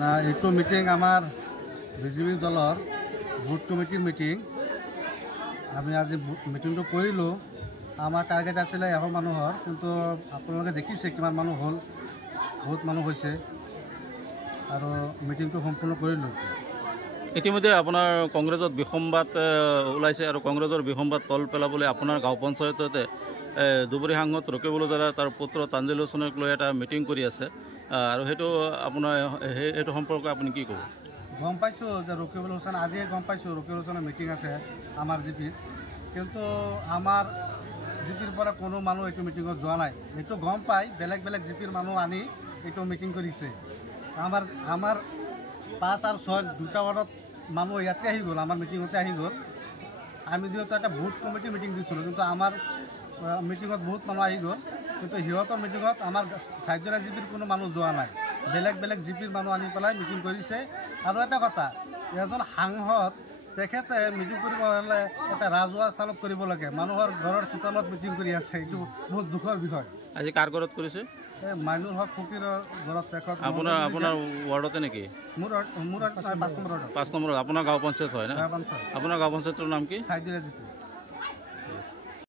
না এইটো মিটিং আমাৰ বিজেপি দলেৰ ভোট কমিটিৰ মিটিং। আমি আজি মিটিংটো কৰিলোঁ। আমাৰ টাৰ্গেট আছিলে 100 মানুহৰ, কিন্তু আপোনালোকে দেখিছে কিমান মানুহ হ'ল, বহুত মানুহ হৈছে আৰু মিটিংটো সম্পূৰ্ণ কৰিলোঁ। ইতিমধ্যে আপোনাৰ কংগ্ৰেছত বিসম্বাদ ওলাইছে আৰু কংগ্ৰেছৰ বিসম্বাদ তল পেলাবলৈ আপোনাৰ গাঁও পঞ্চায়ততে দুবৰী সাংসদ ৰকিবুল হাজৰা তাৰ পুত্ৰ তানজিল হুছেইনক লৈ এটা মিটিং কৰি আছে আৰু সেইটো আপোনাৰ সেইটো সম্পৰ্কে আপুনি কি ক'ব? গম পাইছোঁ যে ৰকিবুল হুছেইন আজিয়ে গম পাইছোঁ ৰকিবুল হুছেইনৰ মিটিং আছে আমাৰ জিপিৰ, কিন্তু আমাৰ জিপিৰ পৰা কোনো মানুহ এইটো মিটিঙত যোৱা নাই। এইটো গম পাই বেলেগ বেলেগ জিপিৰ মানুহ আনি এইটো মিটিং কৰিছে। আমাৰ 5 আৰু 6 দুটা ৱাৰ্ডত মানুহ ইয়াতে আহি গ'ল, আমাৰ মিটিঙতে আহি গ'ল। আমি যিহেতু এটা ভোট কমিটি মিটিং দিছিলোঁ, কিন্তু আমাৰ মিটিঙত বহুত মানুহ আহি গ'ল, কিন্তু সিহঁতৰ মিটিঙত আমাৰ চাইদৰা জিপিৰ কোনো মানুহ যোৱা নাই। বেলেগ বেলেগ জিপিৰ মানুহ আনি পেলাই মিটিং কৰিছে। আৰু এটা কথা, এজন সাংসদ তেখেতে মিটিং কৰিব হ'লে এটা ৰাজহুৱা স্থানত কৰিব লাগে, মানুহৰ ঘৰৰ চোতালত মিটিং কৰি আছে। এইটো বহুত দুখৰ বিষয়। আজি কাৰ ঘৰত কৰিছে? এই মাইনুল হক ফকীৰৰ ঘৰত। তেখেত আপোনাৰ ৱাৰ্ডতে নেকি? মোৰ 5 নম্বৰ ৱাৰ্ডত। 5 নম্বৰ আপোনাৰ গাঁও পঞ্চায়ত হয় না? গাঁও পঞ্চায়ত। আপোনাৰ গাঁও পঞ্চায়তৰ নাম কি? চাইদৰা জিপি।